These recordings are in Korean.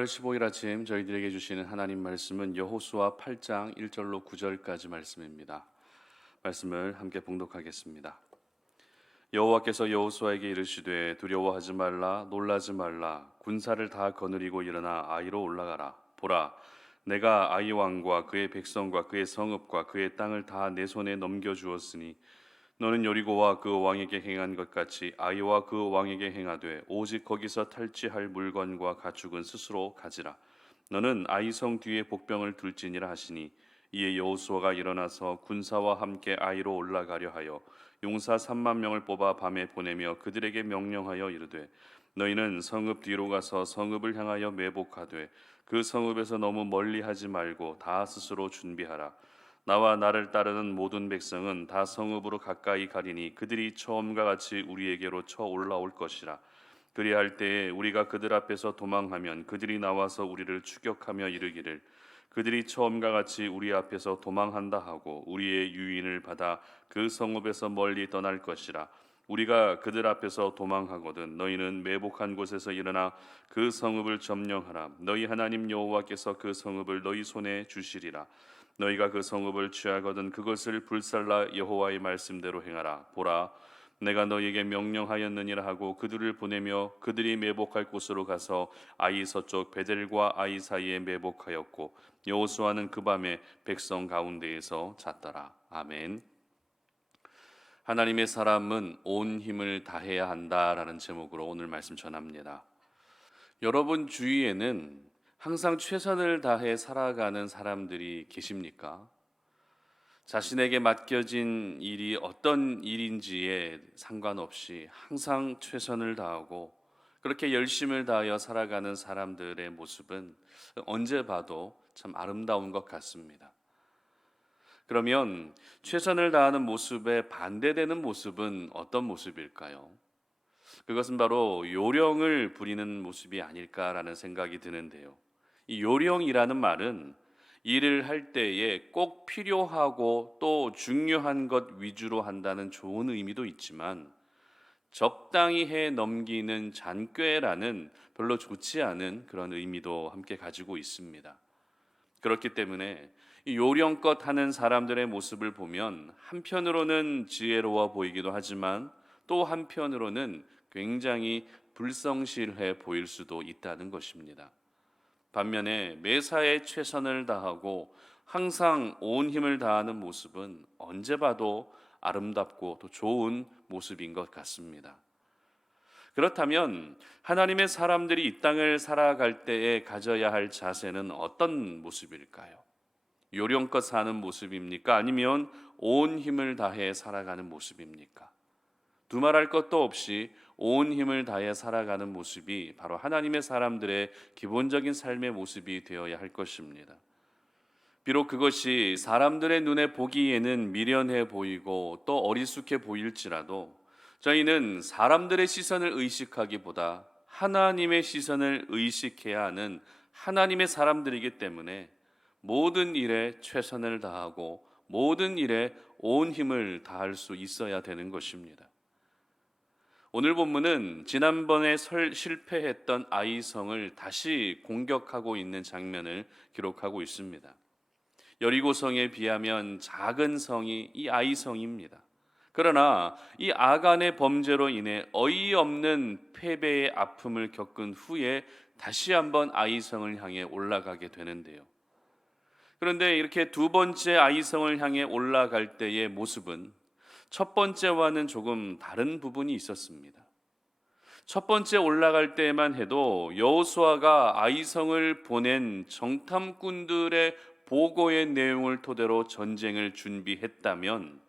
6월 15일 아침 저희들에게 주시는 하나님 말씀은 여호수아 8장 1절로 9절까지 말씀입니다. 말씀을 함께 봉독하겠습니다. 여호와께서 여호수아에게 이르시되 두려워하지 말라 놀라지 말라 군사를 다 거느리고 일어나 아이로 올라가라. 보라, 내가 아이 왕과 그의 백성과 그의 성읍과 그의 땅을 다 내 손에 넘겨 주었으니 너는 여리고와 그 왕에게 행한 것 같이 아이와 그 왕에게 행하되 오직 거기서 탈취할 물건과 가축은 스스로 가지라. 너는 아이 성 뒤에 복병을 둘지니라 하시니 이에 여호수아가 일어나서 군사와 함께 아이로 올라가려 하여 용사 3만 명을 뽑아 밤에 보내며 그들에게 명령하여 이르되 너희는 성읍 뒤로 가서 성읍을 향하여 매복하되 그 성읍에서 너무 멀리 하지 말고 다 스스로 준비하라. 나와 나를 따르는 모든 백성은 다 성읍으로 가까이 가리니 그들이 처음과 같이 우리에게로 쳐 올라올 것이라. 그리할 때에 우리가 그들 앞에서 도망하면 그들이 나와서 우리를 추격하며 이르기를 그들이 처음과 같이 우리 앞에서 도망한다 하고 우리의 유인을 받아 그 성읍에서 멀리 떠날 것이라. 우리가 그들 앞에서 도망하거든 너희는 매복한 곳에서 일어나 그 성읍을 점령하라. 너희 하나님 여호와께서 그 성읍을 너희 손에 주시리라. 너희가 그 성읍을 취하거든 그것을 불살라 여호와의 말씀대로 행하라. 보라, 내가 너희에게 명령하였느니라 하고 그들을 보내며 그들이 매복할 곳으로 가서 아이 서쪽 베델과 아이 사이에 매복하였고 여호수아는 그 밤에 백성 가운데에서 잤더라. 아멘. 하나님의 사람은 온 힘을 다해야 한다라는 제목으로 오늘 말씀 전합니다. 여러분 주위에는 항상 최선을 다해 살아가는 사람들이 계십니까? 자신에게 맡겨진 일이 어떤 일인지에 상관없이 항상 최선을 다하고 그렇게 열심을 다하여 살아가는 사람들의 모습은 언제 봐도 참 아름다운 것 같습니다. 그러면 최선을 다하는 모습에 반대되는 모습은 어떤 모습일까요? 그것은 바로 요령을 부리는 모습이 아닐까라는 생각이 드는데요. 이 요령이라는 말은 일을 할 때에 꼭 필요하고 또 중요한 것 위주로 한다는 좋은 의미도 있지만 적당히 해 넘기는 잔꾀라는 별로 좋지 않은 그런 의미도 함께 가지고 있습니다. 그렇기 때문에 이 요령껏 하는 사람들의 모습을 보면 한편으로는 지혜로워 보이기도 하지만 또 한편으로는 굉장히 불성실해 보일 수도 있다는 것입니다. 반면에 매사에 최선을 다하고 항상 온 힘을 다하는 모습은 언제 봐도 아름답고 또 좋은 모습인 것 같습니다. 그렇다면 하나님의 사람들이 이 땅을 살아갈 때에 가져야 할 자세는 어떤 모습일까요? 요령껏 사는 모습입니까? 아니면 온 힘을 다해 살아가는 모습입니까? 두말할 것도 없이 온 힘을 다해 살아가는 모습이 바로 하나님의 사람들의 기본적인 삶의 모습이 되어야 할 것입니다. 비록 그것이 사람들의 눈에 보기에는 미련해 보이고 또 어리숙해 보일지라도 저희는 사람들의 시선을 의식하기보다 하나님의 시선을 의식해야 하는 하나님의 사람들이기 때문에 모든 일에 최선을 다하고 모든 일에 온 힘을 다할 수 있어야 되는 것입니다. 오늘 본문은 지난번에 실패했던 아이성을 다시 공격하고 있는 장면을 기록하고 있습니다. 여리고성에 비하면 작은 성이 이 아이성입니다. 그러나 이 아간의 범죄로 인해 어이없는 패배의 아픔을 겪은 후에 다시 한번 아이성을 향해 올라가게 되는데요. 그런데 이렇게 두 번째 아이성을 향해 올라갈 때의 모습은 첫 번째와는 조금 다른 부분이 있었습니다. 첫 번째 올라갈 때만 해도 여호수아가 아이성을 보낸 정탐꾼들의 보고의 내용을 토대로 전쟁을 준비했다면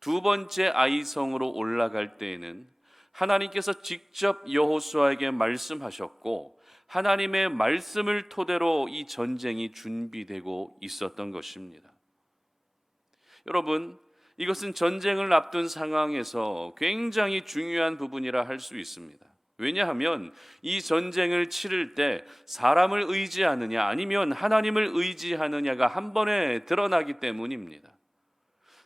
두 번째 아이성으로 올라갈 때에는 하나님께서 직접 여호수아에게 말씀하셨고 하나님의 말씀을 토대로 이 전쟁이 준비되고 있었던 것입니다. 여러분, 이것은 전쟁을 앞둔 상황에서 굉장히 중요한 부분이라 할 수 있습니다. 왜냐하면 이 전쟁을 치를 때 사람을 의지하느냐 아니면 하나님을 의지하느냐가 한 번에 드러나기 때문입니다.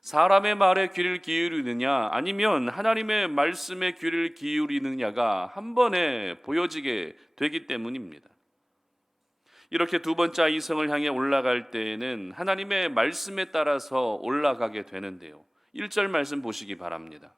사람의 말에 귀를 기울이느냐 아니면 하나님의 말씀에 귀를 기울이느냐가 한 번에 보여지게 되기 때문입니다. 이렇게 두 번째 아이성을 향해 올라갈 때에는 하나님의 말씀에 따라서 올라가게 되는데요. 1절 말씀 보시기 바랍니다.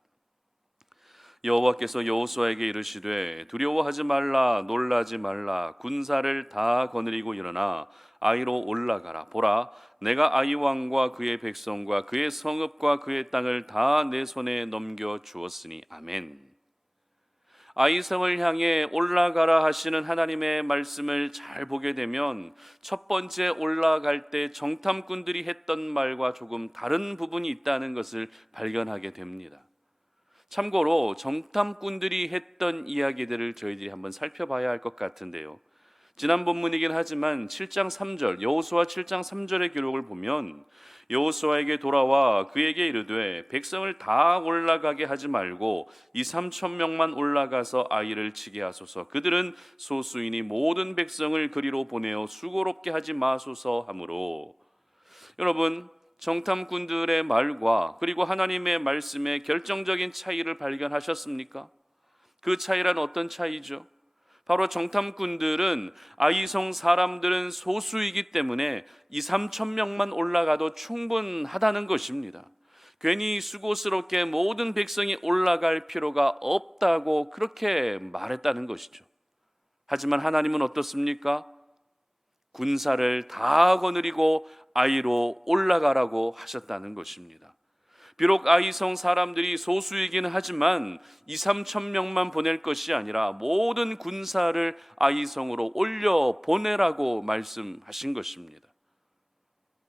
여호와께서 여호수아에게 이르시되 두려워하지 말라 놀라지 말라 군사를 다 거느리고 일어나 아이로 올라가라. 보라, 내가 아이 왕과 그의 백성과 그의 성읍과 그의 땅을 다 내 손에 넘겨 주었으니. 아멘. 아이성을 향해 올라가라 하시는 하나님의 말씀을 잘 보게 되면 첫 번째 올라갈 때 정탐꾼들이 했던 말과 조금 다른 부분이 있다는 것을 발견하게 됩니다. 참고로 정탐꾼들이 했던 이야기들을 저희들이 한번 살펴봐야 할 것 같은데요. 지난 본문이긴 하지만 7장 3절, 여호수아 7장 3절의 기록을 보면 여호수아에게 돌아와 그에게 이르되 백성을 다 올라가게 하지 말고 2-3천 명만 올라가서 아이를 치게 하소서. 그들은 소수이니 모든 백성을 그리로 보내어 수고롭게 하지 마소서 하므로. 여러분, 정탐꾼들의 말과 그리고 하나님의 말씀의 결정적인 차이를 발견하셨습니까? 그 차이란 어떤 차이죠? 바로 정탐꾼들은 아이성 사람들은 소수이기 때문에 2-3천 명만 올라가도 충분하다는 것입니다. 괜히 수고스럽게 모든 백성이 올라갈 필요가 없다고 그렇게 말했다는 것이죠. 하지만 하나님은 어떻습니까? 군사를 다 거느리고 아이로 올라가라고 하셨다는 것입니다. 비록 아이성 사람들이 소수이긴 하지만 2-3천 명만 보낼 것이 아니라 모든 군사를 아이성으로 올려 보내라고 말씀하신 것입니다.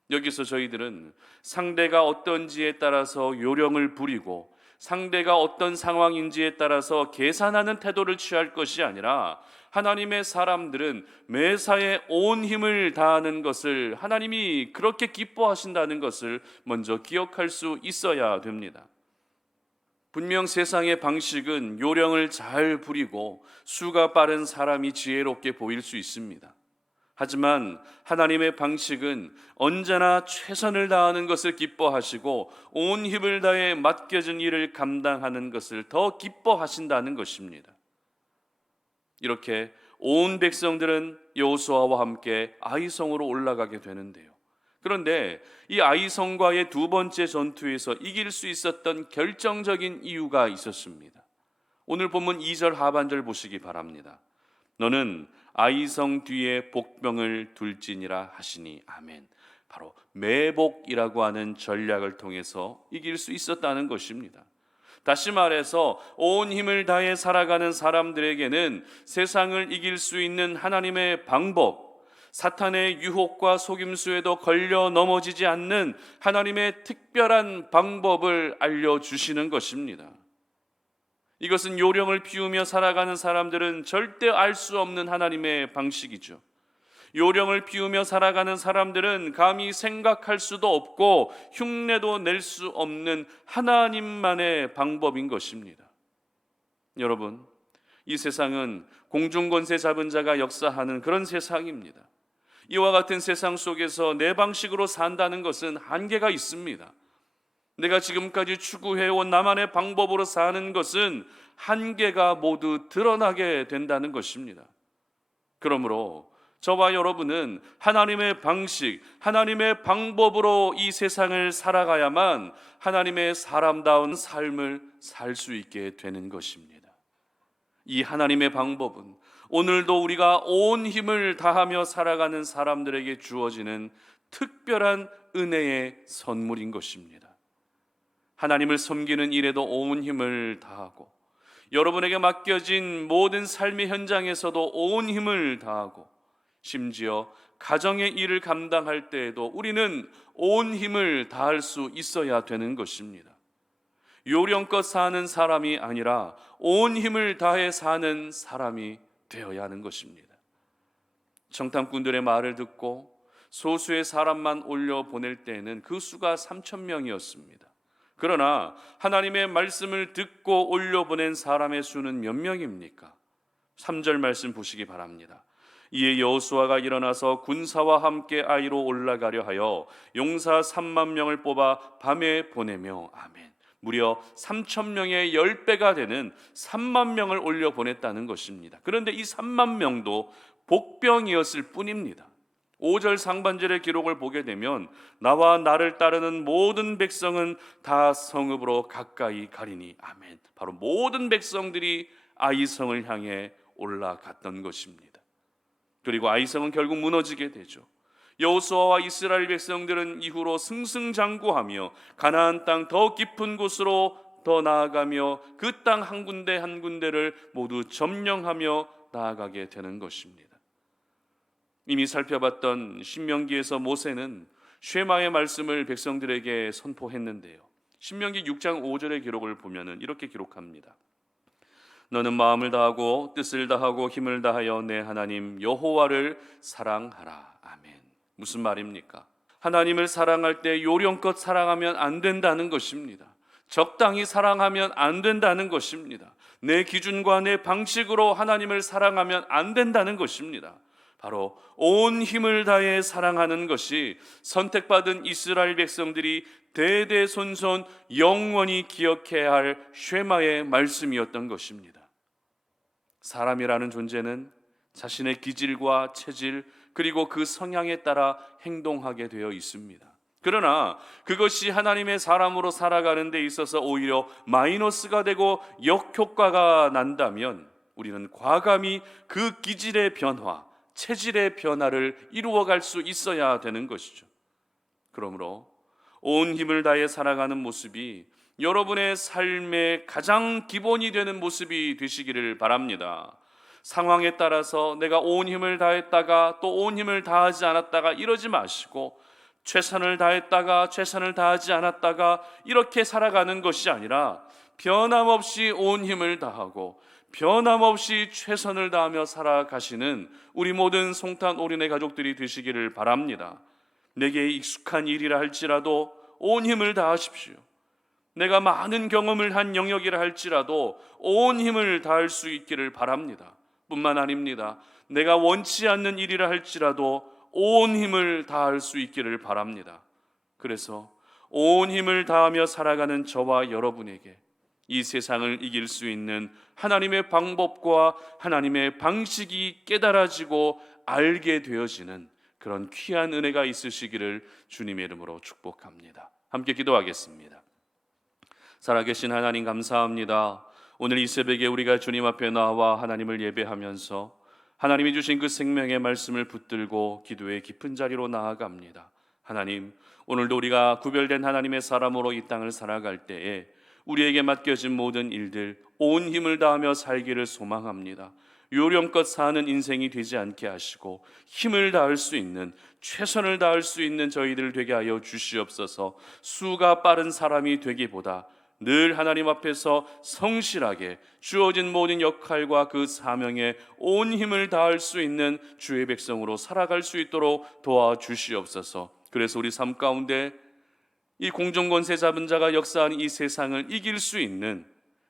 여기서 저희들은 상대가 어떤지에 따라서 요령을 부리고 상대가 어떤 상황인지에 따라서 계산하는 태도를 취할 것이 아니라 하나님의 사람들은 매사에 온 힘을 다하는 것을 하나님이 그렇게 기뻐하신다는 것을 먼저 기억할 수 있어야 됩니다. 분명 세상의 방식은 요령을 잘 부리고 수가 빠른 사람이 지혜롭게 보일 수 있습니다. 하지만 하나님의 방식은 언제나 최선을 다하는 것을 기뻐하시고 온 힘을 다해 맡겨진 일을 감당하는 것을 더 기뻐하신다는 것입니다. 이렇게 온 백성들은 여호수아와 함께 아이성으로 올라가게 되는데요. 그런데 이 아이성과의 두 번째 전투에서 이길 수 있었던 결정적인 이유가 있었습니다. 오늘 본문 2절 하반절 보시기 바랍니다. 너는 아이성 뒤에 복병을 둘지니라 하시니. 아멘. 바로 매복이라고 하는 전략을 통해서 이길 수 있었다는 것입니다. 다시 말해서 온 힘을 다해 살아가는 사람들에게는 세상을 이길 수 있는 하나님의 방법, 사탄의 유혹과 속임수에도 걸려 넘어지지 않는 하나님의 특별한 방법을 알려주시는 것입니다. 이것은 요령을 피우며 살아가는 사람들은 절대 알 수 없는 하나님의 방식이죠. 요령을 피우며 살아가는 사람들은 감히 생각할 수도 없고 흉내도 낼 수 없는 하나님만의 방법인 것입니다. 여러분, 이 세상은 공중권세 잡은 자가 역사하는 그런 세상입니다. 이와 같은 세상 속에서 내 방식으로 산다는 것은 한계가 있습니다. 내가 지금까지 추구해온 나만의 방법으로 사는 것은 한계가 모두 드러나게 된다는 것입니다. 그러므로 저와 여러분은 하나님의 방식, 하나님의 방법으로 이 세상을 살아가야만 하나님의 사람다운 삶을 살 수 있게 되는 것입니다. 이 하나님의 방법은 오늘도 우리가 온 힘을 다하며 살아가는 사람들에게 주어지는 특별한 은혜의 선물인 것입니다. 하나님을 섬기는 일에도 온 힘을 다하고 여러분에게 맡겨진 모든 삶의 현장에서도 온 힘을 다하고 심지어 가정의 일을 감당할 때에도 우리는 온 힘을 다할 수 있어야 되는 것입니다. 요령껏 사는 사람이 아니라 온 힘을 다해 사는 사람이 되어야 하는 것입니다. 정탐꾼들의 말을 듣고 소수의 사람만 올려 보낼 때에는 그 수가 3천 명이었습니다. 그러나 하나님의 말씀을 듣고 올려보낸 사람의 수는 몇 명입니까? 3절 말씀 보시기 바랍니다. 이에 여호수아가 일어나서 군사와 함께 아이로 올라가려 하여 용사 3만 명을 뽑아 밤에 보내며. 아멘. 무려 3천 명의 10배가 되는 3만 명을 올려보냈다는 것입니다. 그런데 이 3만 명도 복병이었을 뿐입니다. 5절 상반절의 기록을 보게 되면 나와 나를 따르는 모든 백성은 다 성읍으로 가까이 가리니 아멘. 바로 모든 백성들이 아이성을 향해 올라갔던 것입니다. 그리고 아이성은 결국 무너지게 되죠. 여호수아와 이스라엘 백성들은 이후로 승승장구하며 가나안 땅 더 깊은 곳으로 더 나아가며 그 땅 한 군데 한 군데를 모두 점령하며 나아가게 되는 것입니다. 이미 살펴봤던 신명기에서 모세는 쉐마의 말씀을 백성들에게 선포했는데요. 신명기 6장 5절의 기록을 보면은 이렇게 기록합니다. 너는 마음을 다하고 뜻을 다하고 힘을 다하여 내 하나님 여호와를 사랑하라. 아멘. 무슨 말입니까? 하나님을 사랑할 때 요령껏 사랑하면 안 된다는 것입니다. 적당히 사랑하면 안 된다는 것입니다. 내 기준과 내 방식으로 하나님을 사랑하면 안 된다는 것입니다. 바로 온 힘을 다해 사랑하는 것이 선택받은 이스라엘 백성들이 대대손손 영원히 기억해야 할 쉐마의 말씀이었던 것입니다. 사람이라는 존재는 자신의 기질과 체질 그리고 그 성향에 따라 행동하게 되어 있습니다. 그러나 그것이 하나님의 사람으로 살아가는 데 있어서 오히려 마이너스가 되고 역효과가 난다면 우리는 과감히 그 기질의 변화, 체질의 변화를 이루어갈 수 있어야 되는 것이죠. 그러므로 온 힘을 다해 살아가는 모습이 여러분의 삶의 가장 기본이 되는 모습이 되시기를 바랍니다. 상황에 따라서 내가 온 힘을 다했다가 또 온 힘을 다하지 않았다가 이러지 마시고 최선을 다했다가 최선을 다하지 않았다가 이렇게 살아가는 것이 아니라 변함없이 온 힘을 다하고 변함없이 최선을 다하며 살아가시는 우리 모든 송탄 오륜의 가족들이 되시기를 바랍니다. 내게 익숙한 일이라 할지라도 온 힘을 다하십시오. 내가 많은 경험을 한 영역이라 할지라도 온 힘을 다할 수 있기를 바랍니다. 뿐만 아닙니다. 내가 원치 않는 일이라 할지라도 온 힘을 다할 수 있기를 바랍니다. 그래서 온 힘을 다하며 살아가는 저와 여러분에게 이 세상을 이길 수 있는 하나님의 방법과 하나님의 방식이 깨달아지고 알게 되어지는 그런 귀한 은혜가 있으시기를 주님의 이름으로 축복합니다. 함께 기도하겠습니다. 살아계신 하나님 감사합니다. 오늘 이 새벽에 우리가 주님 앞에 나와 하나님을 예배하면서 하나님이 주신 그 생명의 말씀을 붙들고 기도의 깊은 자리로 나아갑니다. 하나님, 오늘도 우리가 구별된 하나님의 사람으로 이 땅을 살아갈 때에 우리에게 맡겨진 모든 일들 온 힘을 다하며 살기를 소망합니다. 요령껏 사는 인생이 되지 않게 하시고 힘을 다할 수 있는, 최선을 다할 수 있는 저희들 되게 하여 주시옵소서. 수가 빠른 사람이 되기보다 늘 하나님 앞에서 성실하게 주어진 모든 역할과 그 사명에 온 힘을 다할 수 있는 주의 백성으로 살아갈 수 있도록 도와주시옵소서. 그래서 우리 삶 가운데 이 공중권세 잡은 자가 역사하는 이 세상을 이길 수 있는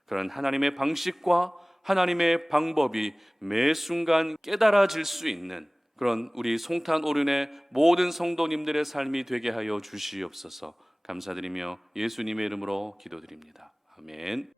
그런 하나님의 방식과 하나님의 방법이 매 순간 깨달아질 수 있는 그런 우리 송탄 오륜의 모든 성도님들의 삶이 되게 하여 주시옵소서. 감사드리며 예수님의 이름으로 기도드립니다. 아멘.